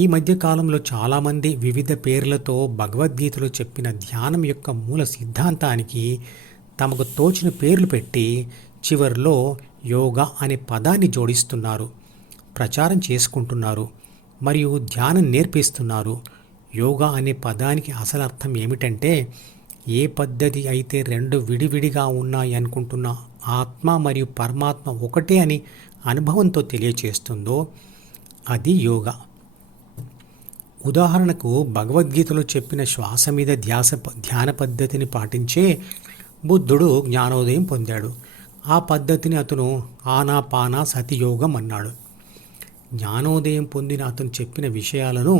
ఈ మధ్య కాలంలో చాలామంది వివిధ పేర్లతో భగవద్గీతలో చెప్పిన ధ్యానం యొక్క మూల సిద్ధాంతానికి తమకు తోచిన పేర్లు పెట్టి చివర్లో యోగా అనే పదాన్ని జోడిస్తున్నారు, ప్రచారం చేసుకుంటున్నారు మరియు ధ్యానం నేర్పిస్తున్నారు. యోగా అనే పదానికి అసలు అర్థం ఏమిటంటే, ఏ పద్ధతి అయితే రెండు విడివిడిగా ఉన్నాయి అనుకుంటున్న ఆత్మ మరియు పరమాత్మ ఒకటే అని అనుభవంతో తెలియచేస్తుందో అది యోగా. ఉదాహరణకు భగవద్గీతలో చెప్పిన శ్వాస మీద ధ్యాన పద్ధతిని పాటించే బుద్ధుడు జ్ఞానోదయం పొందాడు. ఆ పద్ధతిని అతను ఆనాపాన సతి యోగం అన్నాడు. జ్ఞానోదయం పొందిన అతను చెప్పిన విషయాలను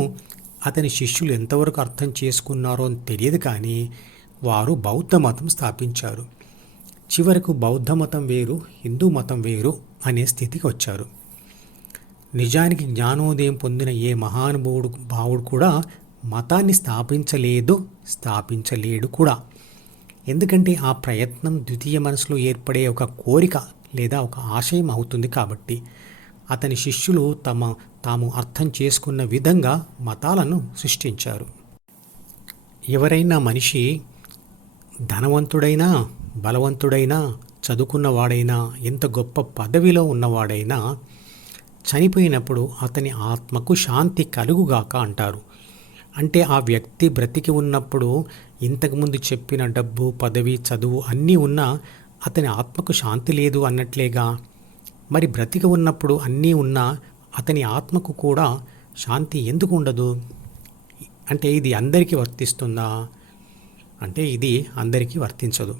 అతని శిష్యులు ఎంతవరకు అర్థం చేసుకున్నారో తెలియదు, కానీ వారు బౌద్ధ మతం స్థాపించారు. చివరకు బౌద్ధ మతం వేరు, హిందూ మతం వేరు అనే స్థితికి వచ్చారు. నిజానికి జ్ఞానోదయం పొందిన ఏ భావుడు కూడా మతాన్ని స్థాపించలేడు కూడా. ఎందుకంటే ఆ ప్రయత్నం ద్వితీయ మనసులో ఏర్పడే ఒక కోరిక లేదా ఒక ఆశయం అవుతుంది కాబట్టి. అతని శిష్యులు తాము అర్థం చేసుకున్న విధంగా మతాలను సృష్టించారు. ఎవరైనా మనిషి ధనవంతుడైనా, బలవంతుడైనా, చదువుకున్నవాడైనా, ఎంత గొప్ప పదవిలో ఉన్నవాడైనా చనిపోయినప్పుడు అతని ఆత్మకు శాంతి కలుగుగాక అంటారు. అంటే ఆ వ్యక్తి బ్రతికి ఉన్నప్పుడు ఇంతకుముందు చెప్పిన డబ్బు, పదవి, చదువు అన్నీ ఉన్నా అతని ఆత్మకు శాంతి లేదు అన్నట్లేగా. మరి బ్రతికి ఉన్నప్పుడు అన్నీ ఉన్నా అతని ఆత్మకు కూడా శాంతి ఎందుకు ఉండదు? అంటే ఇది అందరికీ వర్తిస్తుందా అంటే ఇది అందరికీ వర్తించదు.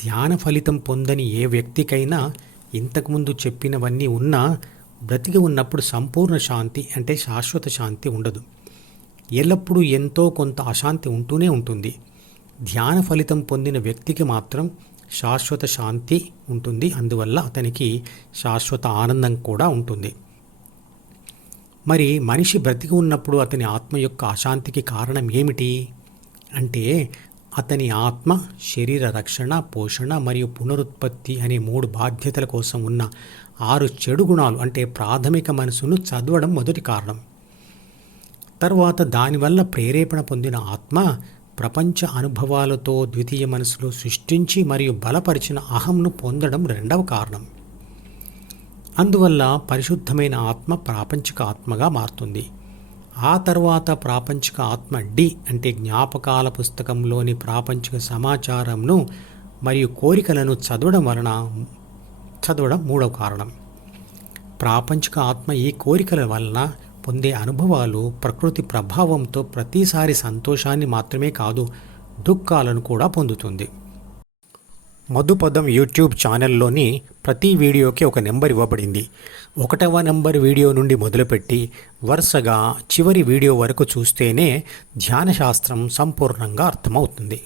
ధ్యాన ఫలితం పొందని ఏ వ్యక్తికైనా ఇంతకుముందు చెప్పినవన్నీ ఉన్నా బ్రతికి ఉన్నప్పుడు సంపూర్ణ శాంతి అంటే శాశ్వత శాంతి ఉండదు. ఎల్లప్పుడూ ఎంతో కొంత అశాంతి ఉంటూనే ఉంటుంది. ధ్యాన ఫలితం పొందిన వ్యక్తికి మాత్రం శాశ్వత శాంతి ఉంటుంది. అందువల్ల అతనికి శాశ్వత ఆనందం కూడా ఉంటుంది. మరి మనిషి బ్రతికి ఉన్నప్పుడు అతని ఆత్మ యొక్క అశాంతికి కారణం ఏమిటి అంటే, అతని ఆత్మ శరీర రక్షణ, పోషణ మరియు పునరుత్పత్తి అనే 3 బాధ్యతల కోసం ఉన్న 6 చెడు గుణాలు అంటే ప్రాథమిక మనసును చదవడం మొదటి కారణం. తర్వాత దానివల్ల ప్రేరేపణ పొందిన ఆత్మ ప్రపంచ అనుభవాలతో ద్వితీయ మనసులో సృష్టించి మరియు బలపరిచిన అహంను పొందడం రెండవ కారణం. అందువల్ల పరిశుద్ధమైన ఆత్మ ప్రాపంచిక ఆత్మగా మారుతుంది. ఆ తర్వాత ప్రాపంచిక ఆత్మ డి అంటే జ్ఞాపకాల పుస్తకంలోని ప్రాపంచిక సమాచారంను మరియు కోరికలను చదవడం మూడవ కారణం. ప్రాపంచిక ఆత్మ ఈ కోరికల వలన పొందే అనుభవాలు ప్రకృతి ప్రభావంతో ప్రతిసారి సంతోషాన్ని మాత్రమే కాదు, దుఃఖాలను కూడా పొందుతుంది. మధుపదం యూట్యూబ్ ఛానల్లోని ప్రతి వీడియోకి ఒక నెంబర్ ఇవ్వబడింది. 1వ నెంబర్ వీడియో నుండి మొదలుపెట్టి వరుసగా చివరి వీడియో వరకు చూస్తేనే ధ్యాన శాస్త్రం సంపూర్ణంగా అర్థమవుతుంది.